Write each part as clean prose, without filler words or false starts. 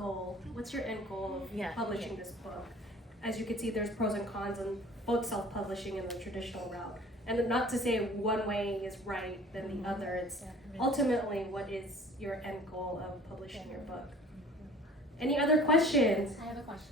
goal? What's your end goal of publishing this book? As you can see, there's pros and cons on both self-publishing and the traditional route. And not to say one way is right than the other. It's ultimately what is your end goal of publishing your book. Any other questions? I have a question.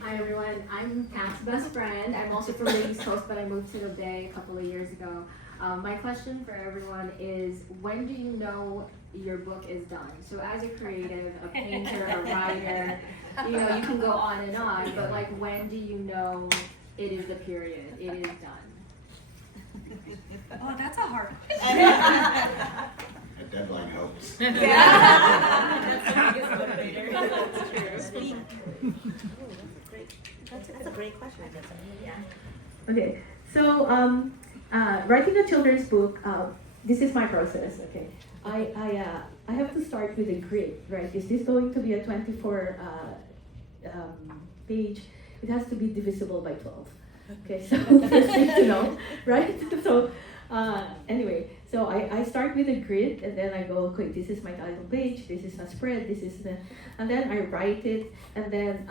Hi everyone, I'm Kat's best friend. I'm also from the East Coast, but I moved to the Bay a couple of years ago. My question for everyone is, when do you know your book is done? So as a creative, a painter, a writer, you know, you can go on and on, but like, when do you know it is the period, it is done? Oh, that's a hard question. A deadline helps. That's the biggest motivator. That's true. That's a great question. Yeah. Okay, so writing a children's book, this is my process. Okay, I have to start with a grid, right? Is this going to be a 24 page? It has to be divisible by 12. Okay, so first thing to know, right? So anyway, so I start with a grid, and then I go, okay, this is my title page, this is a spread, this is the, and then I write it, and then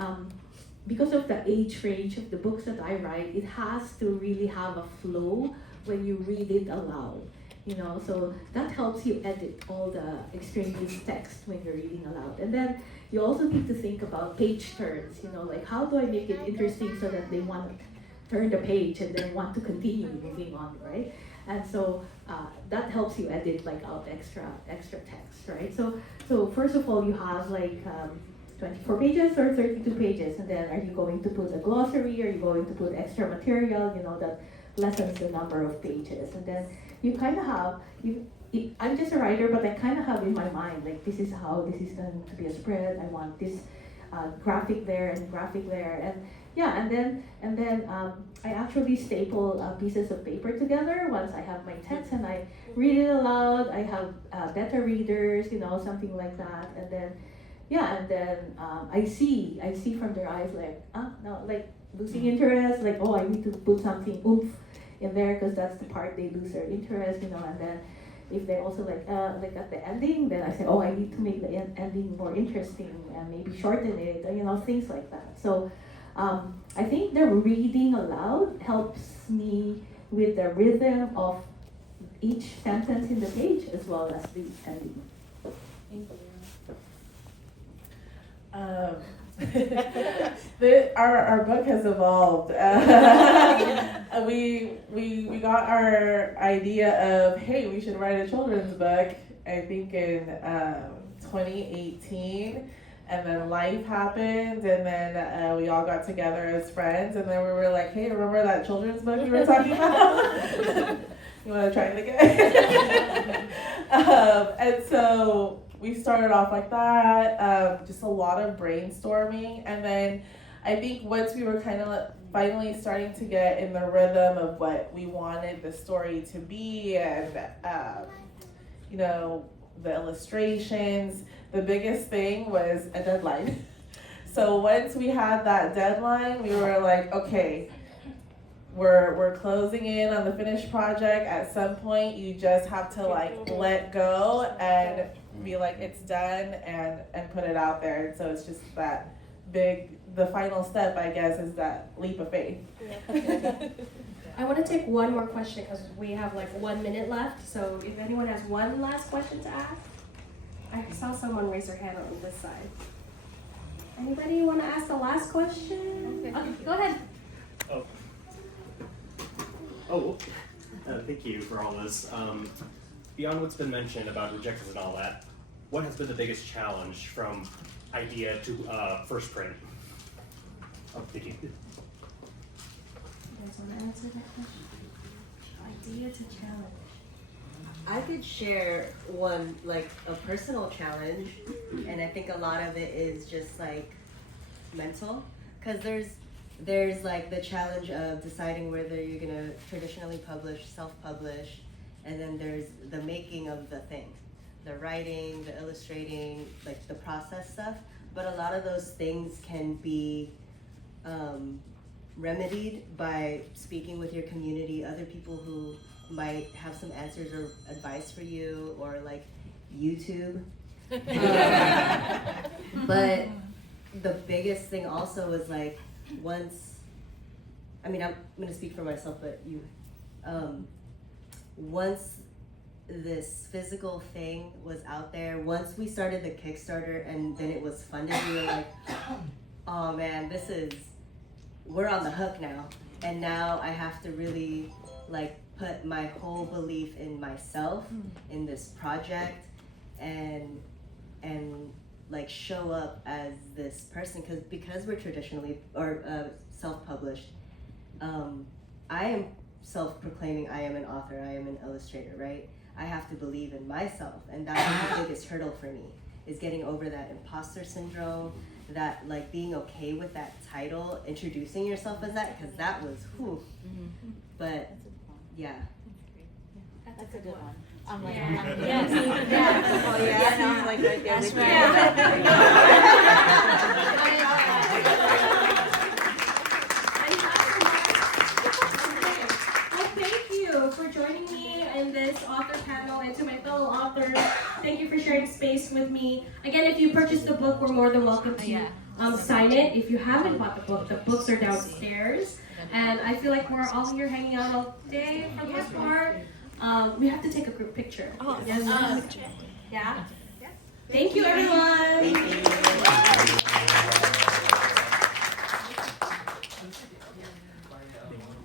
because of the age range of the books that I write, it has to really have a flow when you read it aloud, you know, so that helps you edit all the extraneous text when you're reading aloud. And then you also need to think about page turns, you know, like how do I make it interesting so that they want to turn the page and then want to continue moving on, right? And so that helps you edit like out extra text, right? So first of all, you have like 24 pages or 32 pages, and then are you going to put a glossary? Are you going to put extra material, you know, that lessens the number of pages? And then you kind of have, I'm just a writer, but I kind of have in my mind, like this is how this is going to be a spread. I want this graphic there and graphic there, and yeah, and then I actually staple pieces of paper together once I have my text, and I read it aloud. I have beta readers, you know, something like that, and then yeah, and then I see from their eyes like, no, like losing interest, like, oh, I need to put something oomph in there because that's the part they lose their interest, you know, and then if they also like at the ending, then I say, oh, I need to make the ending more interesting and maybe shorten it, or, you know, things like that. So I think the reading aloud helps me with the rhythm of each sentence in the page as well as the ending. Thank you. Our book has evolved. We got our idea of, hey, we should write a children's book, I think in 2018, and then life happened, and then we all got together as friends, and then we were like, hey, remember that children's book you were talking about? You want to try it again? And so we started off like that, just a lot of brainstorming, and then I think once we were kind of finally starting to get in the rhythm of what we wanted the story to be, and you know, the illustrations, the biggest thing was a deadline. So once we had that deadline, we were like, okay, we're closing in on the finished project. At some point, you just have to like let go and be like, it's done, and put it out there. And so it's just that the final step, I guess, is that leap of faith. Yeah. I want to take one more question because we have like 1 minute left. So if anyone has one last question to ask, I saw someone raise their hand on this side. Anybody want to ask the last question? Okay, go ahead. Thank you for all this. Beyond what's been mentioned about rejections and all that, what has been the biggest challenge from idea to first print? Thank you. You guys want to answer that question? Idea to challenge. I could share one, like a personal challenge, and I think a lot of it is just like mental, because there's like the challenge of deciding whether you're gonna traditionally publish, self-publish, and then there's the making of the thing, the writing, the illustrating, like the process stuff. But a lot of those things can be remedied by speaking with your community, other people who might have some answers or advice for you, or like YouTube. But the biggest thing also was like once, I mean, I'm gonna speak for myself, but you, once this physical thing was out there, once we started the Kickstarter and then it was funded, we were like, oh man, we're on the hook now. And now I have to really like put my whole belief in myself, in this project, and like show up as this person, because we're traditionally or self-published. I am self-proclaiming I am an author, I am an illustrator, right? I have to believe in myself, and that's the biggest hurdle for me, is getting over that imposter syndrome, that like being okay with that title, introducing yourself as that, because that was whew. But yeah. That's a good one. I'm like, Yeah. yes. Oh yeah, No, I'm like right there That's with Well, thank you for joining me in this author panel, and to my fellow authors, thank you for sharing space with me. Again, if you purchased the book, we're more than welcome to sign it. If you haven't bought the books are downstairs, and I feel like we're all here hanging out all day for the most part. We have to take a group picture. Oh, yes. Yeah. Thank you, everyone. Thank you.